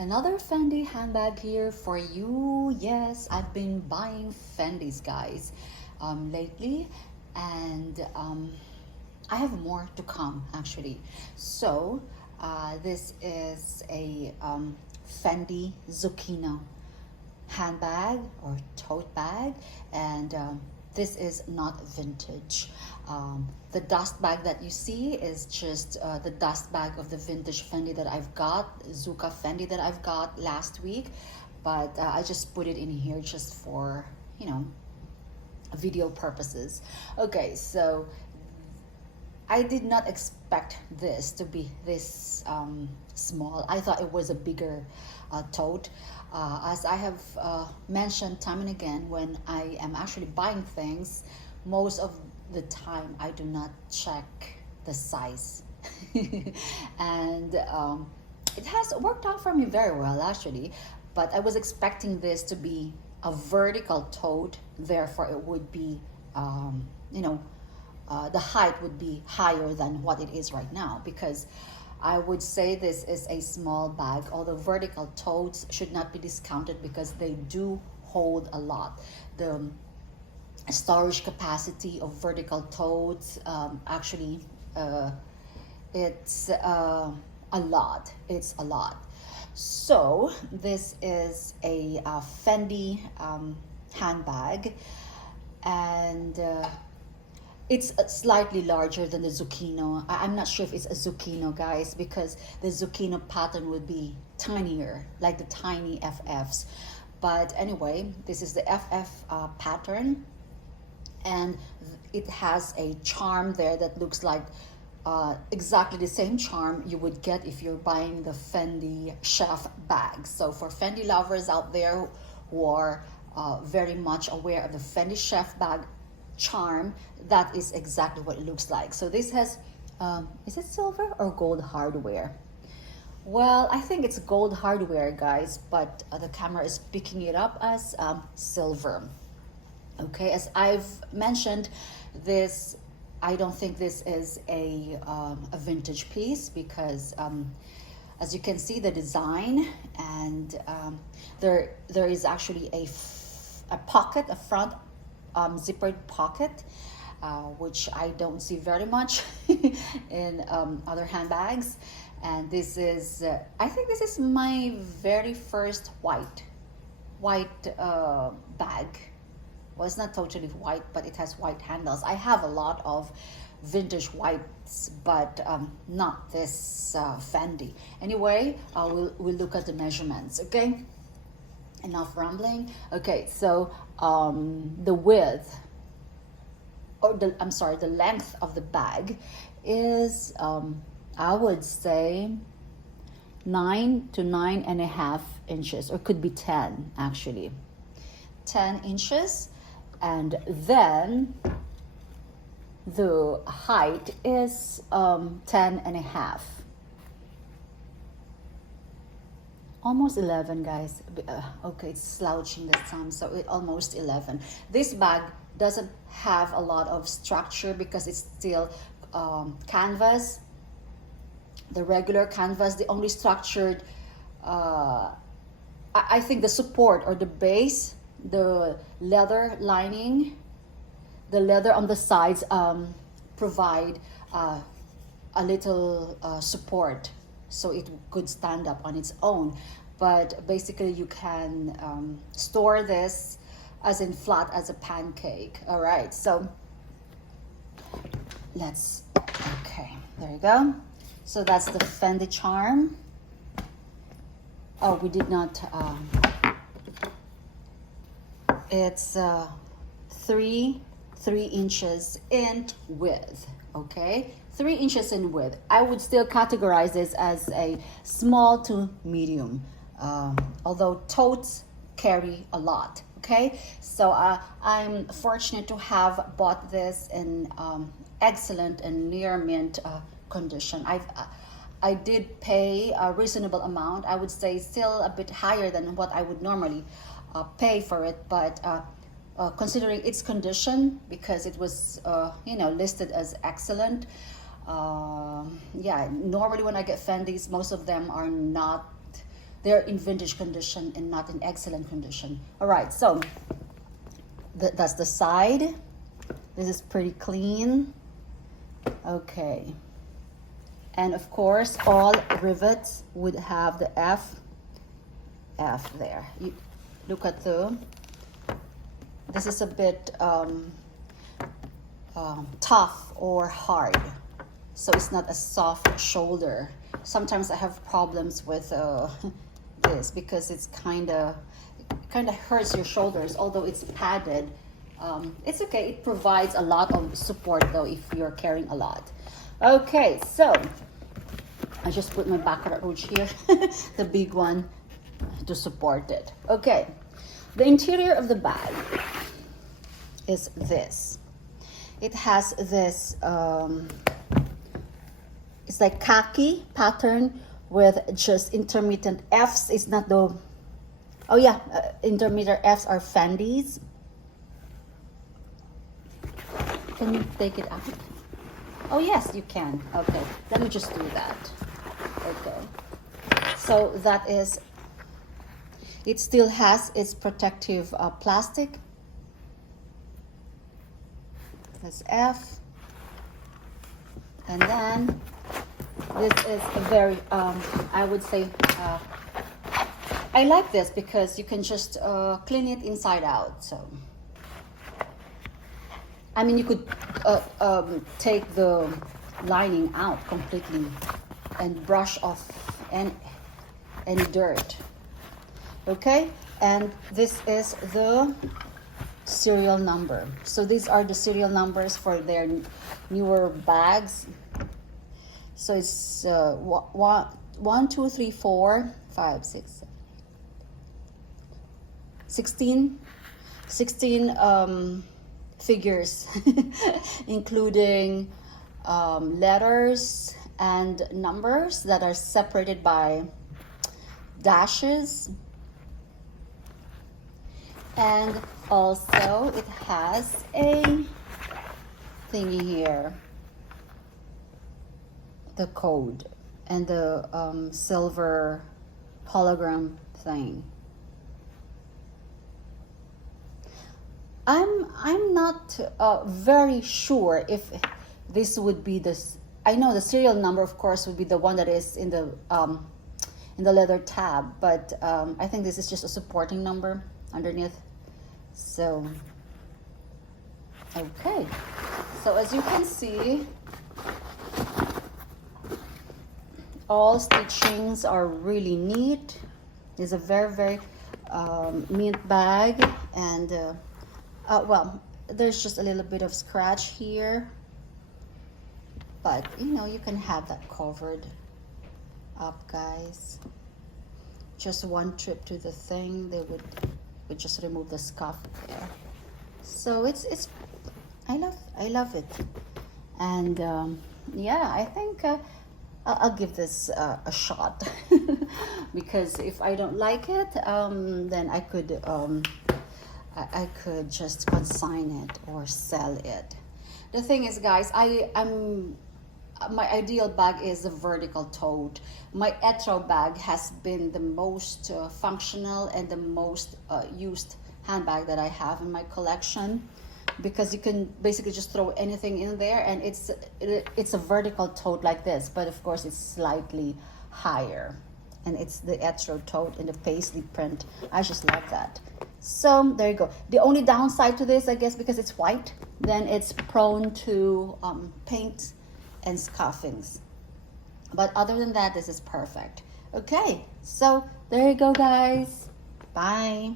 Another Fendi handbag here for you. Yes, I've been buying Fendis, guys, lately, and I have more to come actually. So, this is a Fendi Zucchino handbag or tote bag, and this is not vintage. The dust bag that you see is just the dust bag of the vintage Fendi that I've got, Zuka Fendi that I've got last week, but I just put it in here just for, video purposes. Okay, so I did not expect this to be this small. I thought it was a bigger tote. As I have mentioned time and again, when I am actually buying things, most of the time I do not check the size. And it has worked out for me very well actually, but I was expecting this to be a vertical tote, therefore it would be, the height would be higher than what it is right now, because I would say this is a small bag, although vertical totes should not be discounted because they do hold a lot. The storage capacity of vertical totes, actually, it's a lot. It's a lot. So this is a Fendi handbag, and it's slightly larger than the Zucchino. I'm not sure if it's a Zucchino, guys, because the Zucchino pattern would be tinier, like the tiny FFs. But anyway, this is the FF pattern, and it has a charm there that looks like exactly the same charm you would get if you're buying the Fendi Chef bag. So for Fendi lovers out there who are very much aware of the Fendi Chef bag charm, that is exactly what it looks like. So this has, is it silver or gold hardware? Well, I think it's gold hardware, guys, but the camera is picking it up as silver. Okay, as I've mentioned, this, I don't think this is a vintage piece because as you can see the design, and there is actually a pocket, a front zippered pocket, which I don't see very much in other handbags. And this is, I think this is my very first white bag. Well, it's not totally white, but it has white handles. I have a lot of vintage whites, but not this Fendi. Anyway, we'll look at the measurements, okay? Enough rambling. Okay, so the width, or the length of the bag is, I would say 9 to 9.5 inches, or could be 10 actually. 10 inches, and then the height is 10.5. Almost 11, guys. Okay, it's slouching this time, so it almost 11. This bag doesn't have a lot of structure because it's still canvas, the regular canvas. The only structured, I think the support or the base, the leather lining, the leather on the sides provide a little support, so it could stand up on its own. But basically you can store this as in flat as a pancake. All right, so okay, there you go. So that's the Fendi charm. Oh, we did not, it's 3 inches in width, okay? 3 inches in width. I would still categorize this as a small to medium, although totes carry a lot, okay? So I'm fortunate to have bought this in excellent and near mint condition. I did pay a reasonable amount. I would say still a bit higher than what I would normally pay for it, but considering its condition, because it was listed as excellent, yeah, normally when I get Fendis, most of them are not they're in vintage condition and not in excellent condition. All right, so that's the side. This is pretty clean. Okay. And of course, all rivets would have the F there. You look at this is a bit tough or hard, so it's not a soft shoulder. Sometimes I have problems with this because it's kind of hurts your shoulders, although it's padded. It's okay. It provides a lot of support though if you're carrying a lot. Okay, so I just put my baccarat rouge here, the big one, to support it. Okay, the interior of the bag is this. It has this, it's like khaki pattern with just intermittent Fs. It's not the, oh yeah, intermittent Fs are Fendi's. Can you take it out? Oh yes, you can. Okay, let me just do that. Okay, so that is, it still has its protective plastic. That's F. And then this is a very, I would say, I like this because you can just clean it inside out. So, I mean, you could take the lining out completely and brush off any dirt. Okay, and this is the serial number. So these are the serial numbers for their newer bags. So it's 1, 2, 3, 4, 5, 6, 7, 16 figures, including letters and numbers that are separated by dashes. And also it has a thingy here, the code and the silver hologram thing. I'm not very sure if this would be this. I know the serial number, of course, would be the one that is in the leather tab, but I think this is just a supporting number underneath. So, okay. So as you can see, all stitchings are really neat. It's a very, very mint bag, and well, there's just a little bit of scratch here, but you know, you can have that covered up, guys. Just one trip to the thing, they would just remove the scuff there. So it's I love it. And yeah, I think I'll give this a shot because if I don't like it, then I could just consign it or sell it. The thing is, guys, my ideal bag is a vertical tote. My Etro bag has been the most functional and the most used handbag that I have in my collection, because you can basically just throw anything in there, and it's a vertical tote like this, but of course it's slightly higher, and it's the Etro tote in the paisley print. I just love that. So there you go. The only downside to this, I guess, because it's white, then it's prone to paint and scuffings, but other than that, this is perfect. Okay, so there you go, guys. Bye.